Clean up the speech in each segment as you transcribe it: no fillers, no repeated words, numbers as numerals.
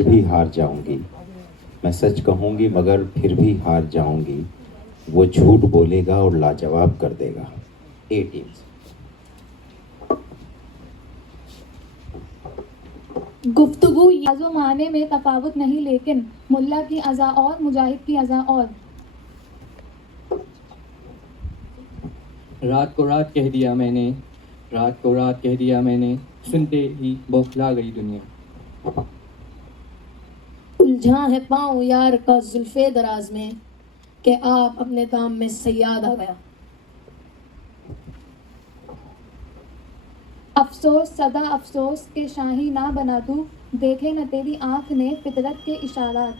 پھر بھی ہار جاؤں گی. میں سچ کہوں گی مگر پھر بھی ہار جاؤں گی. وہ جھوٹ بولے گا اور لاجواب کر دے گا. 18. گفتگو یاز و معنی میں تفاوت نہیں، لیکن ملا کی ازا اور مجاہد کی ازا اور. رات کو رات کہہ دیا میں نے، رات کو رات کہہ دیا میں نے، سنتے ہی بوکھلا گئی دنیا. الجھا ہے پاؤں یار کا زلف دراز میں کہ آپ اپنے دام میں صیاد آ گیا. افسوس صدا افسوس کہ شاہی نہ بنا تو، دیکھے نہ تیری آنکھ نے فطرت کے اشارات.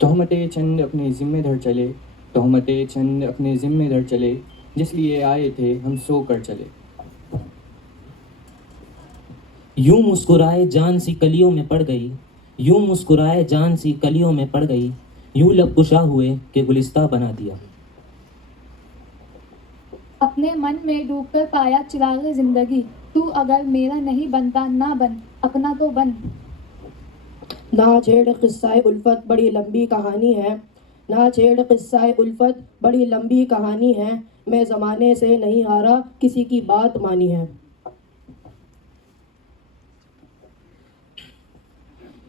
تہمتیں چند اپنے ذمے دھر چلے، تہمتیں چند اپنے ذمے دھر چلے، جس لیے آئے تھے ہم سو کر چلے. یوں مسکرائے جان سی کلیوں میں پڑ گئی، یوں مسکرائے جان سی کلیوں میں پڑ گئی، یوں لب کشا ہوئے کہ گلستہ بنا دیا. اپنے من میں ڈوب کر پایا چراغ زندگی، تو اگر میرا نہیں بنتا نہ بن، اپنا تو بن. نہ چھیڑ قصہ الفت بڑی لمبی کہانی ہے، نہ چھیڑ قصہ الفت بڑی لمبی کہانی ہے، میں زمانے سے نہیں ہارا کسی کی بات مانی ہے.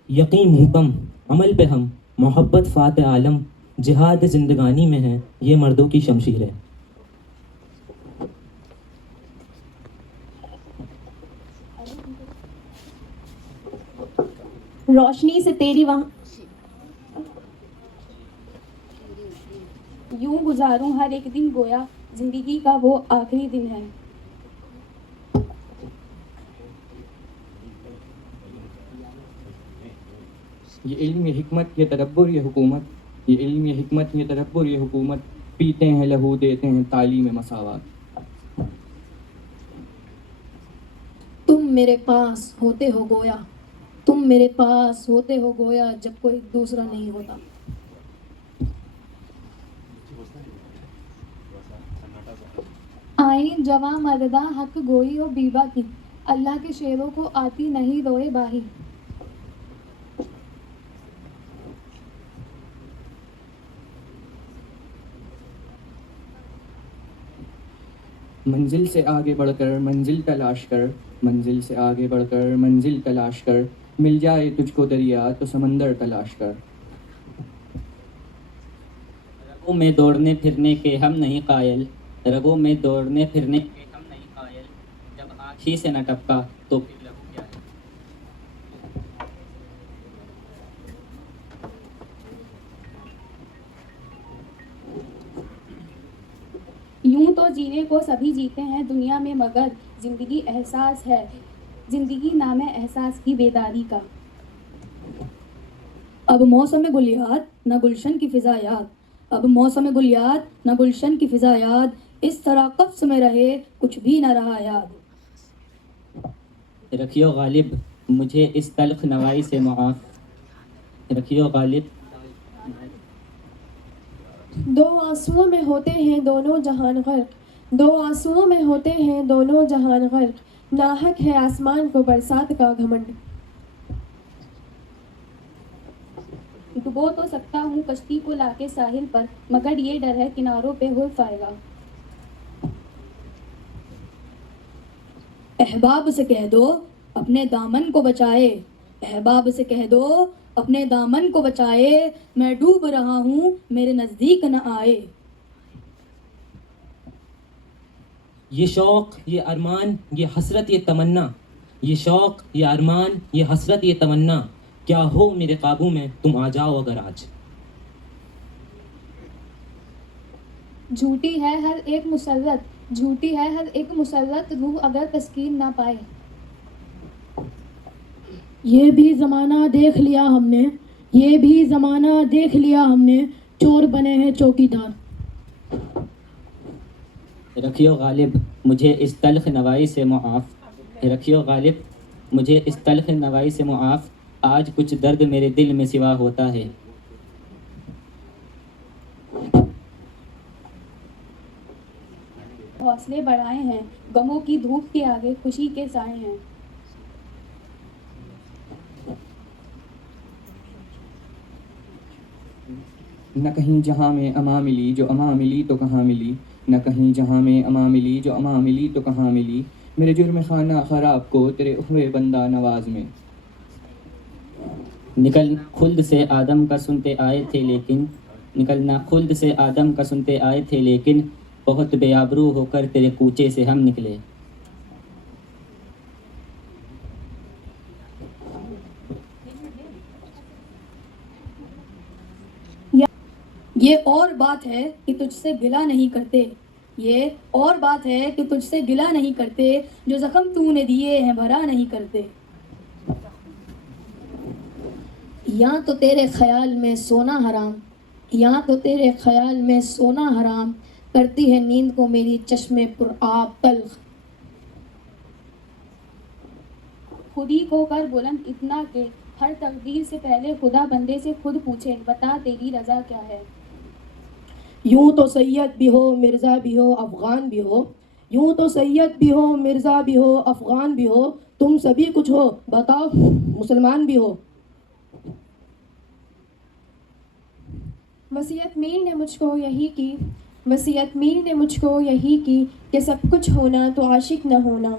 یقین محکم عمل پہ ہم، محبت فاتح عالم، جہاد زندگانی میں ہے یہ مردوں کی شمشیر ہے. روشنی سے تیری وہاں یوں گزاروں ہر ایک دن گویا زندگی کا وہ آخری دن ہے. یہ علم یہ حکمت یہ تدبر یہ حکومت، یہ علم یہ حکمت یہ تدبر یہ حکومت، پیتے ہیں لہو دیتے ہیں تعلیم مساوات. تم میرے پاس ہوتے ہو گویا، تم میرے پاس ہوتے ہو گویا جب کوئی دوسرا نہیں ہوتا. آئین جواں مردہ حق گوئی ہو بیوہ کی، اللہ کے شیروں کو آتی نہیں روئے باہی. منزل سے آگے بڑھ کر منزل تلاش کر، منزل سے آگے بڑھ کر منزل تلاش کر، مل جائے تجھ کو دریا تو سمندر تلاش کر. رگوں میں دوڑنے پھرنے کے ہم نہیں قائل، رگوں میں دوڑنے پھرنے کے ہم نہیں قائل، جب آنکھ ہی سے نہ ٹپکا تو پھر لہو کیا ہے. یوں تو جینے کو سبھی جیتے ہیں دنیا میں، مگر زندگی احساس ہے، زندگی نام ہے احساس کی بیداری کا. اب موسم گل یاد نہ گلشن کی فضا یاد، اب موسم گل یاد نہ گلشن کی فضا یاد، اس طرح قفس میں رہے کچھ بھی نہ رہا یاد. رکھیو غالب مجھے اس تلخ نوائی سے معاف، رکھیو غالب. دو آنسوؤں میں ہوتے ہیں دونوں جہان غرق، دو آنسوؤں میں ہوتے ہیں دونوں جہان غرق، ناحق ہے آسمان کو برسات کا گھمنڈ. ڈبو تو سکتا ہوں کشتی کو لا کے ساحل پر، مگر یہ ڈر ہے کناروں پہ ہلف آئے گا. احباب سے کہہ دو اپنے دامن کو بچائے، احباب سے کہہ دو اپنے دامن کو بچائے، میں ڈوب رہا ہوں میرے نزدیک نہ آئے. یہ شوق یہ ارمان یہ حسرت یہ تمنا، یہ شوق یہ ارمان یہ حسرت یہ تمنا، کیا ہو میرے قابو میں تم آ جاؤ اگر آج. جھوٹی ہے ہر ایک مسرت، جھوٹی ہے ہر ایک مسرت، روح اگر تسکین نہ پائے. یہ بھی زمانہ دیکھ لیا ہم نے، یہ بھی زمانہ دیکھ لیا ہم نے، چور بنے ہیں چوکی دار. رکھیو غالب مجھے اس تلخ نوائی سے معاف، رکھیو غالب مجھے اس تلخ نوائی سے معاف، آج کچھ درد میرے دل میں سوا ہوتا ہے. حوصلے بڑھائے ہیں غموں کی دھوپ کے آگے خوشی کے سائے ہیں. نہ کہیں جہاں میں اما ملی جو اما ملی تو کہاں ملی، نہ کہیں جہاں میں اما ملی جو اما ملی تو کہاں ملی، میرے جرم خانہ خراب کو تیرے اخوے بندہ نواز میں۔ نکلنا خلد سے آدم کا سنتے آئے تھے لیکن نکلنا خلد سے آدم کا سنتے آئے تھے لیکن بہت بے آبرو ہو کر تیرے کوچے سے ہم نکلے۔ یہ اور بات ہے کہ تجھ سے گلہ نہیں کرتے، یہ اور بات ہے کہ تجھ سے گلہ نہیں کرتے، جو زخم تو نے دیے ہیں بھرا نہیں کرتے۔ یہاں تو تیرے خیال میں سونا حرام، یہاں تو تیرے خیال میں سونا حرام، کرتی ہے نیند کو میری چشمے پر آب تلخ۔ خودی کو کر بلند اتنا کہ ہر تقدیر سے پہلے خدا بندے سے خود پوچھے، بتا تیری رضا کیا ہے۔ یوں تو سید بھی ہو مرزا بھی ہو افغان بھی ہو، یوں تو سید بھی ہو مرزا بھی ہو افغان بھی ہو، تم سبھی کچھ ہو بتاؤ مسلمان بھی ہو۔ وصیت میر نے مجھ کو یہی کی، وصیت میر نے مجھ کو یہی کی کہ سب کچھ ہونا تو عاشق نہ ہونا۔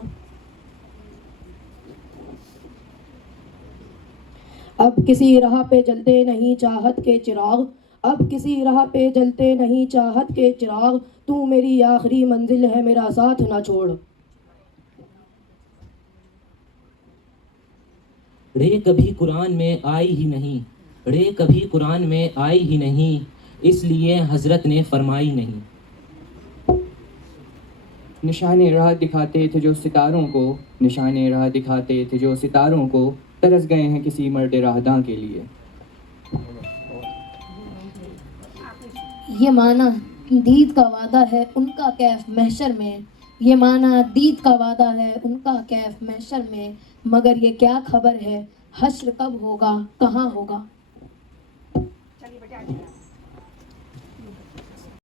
اب کسی راہ پہ جلتے نہیں چاہت کے چراغ، اب کسی راہ پہ جلتے نہیں چاہت کے چراغ، تو میری آخری منزل ہے میرا ساتھ نہ چھوڑ۔ رے کبھی قرآن میں آئی ہی نہیں، رے کبھی قرآن میں آئی ہی نہیں، اس لیے حضرت نے فرمائی نہیں۔ نشان راہ دکھاتے تھے جو ستاروں کو، نشان راہ دکھاتے تھے جو ستاروں کو، ترس گئے ہیں کسی مرد راہداں کے لیے۔ یہ معنی دید کا وعدہ ہے ان کا کیف محشر میں، یہ معنی دید کا وعدہ ہے ان کا کیف محشر میں، مگر یہ کیا خبر ہے حشر کب ہوگا کہاں ہوگا۔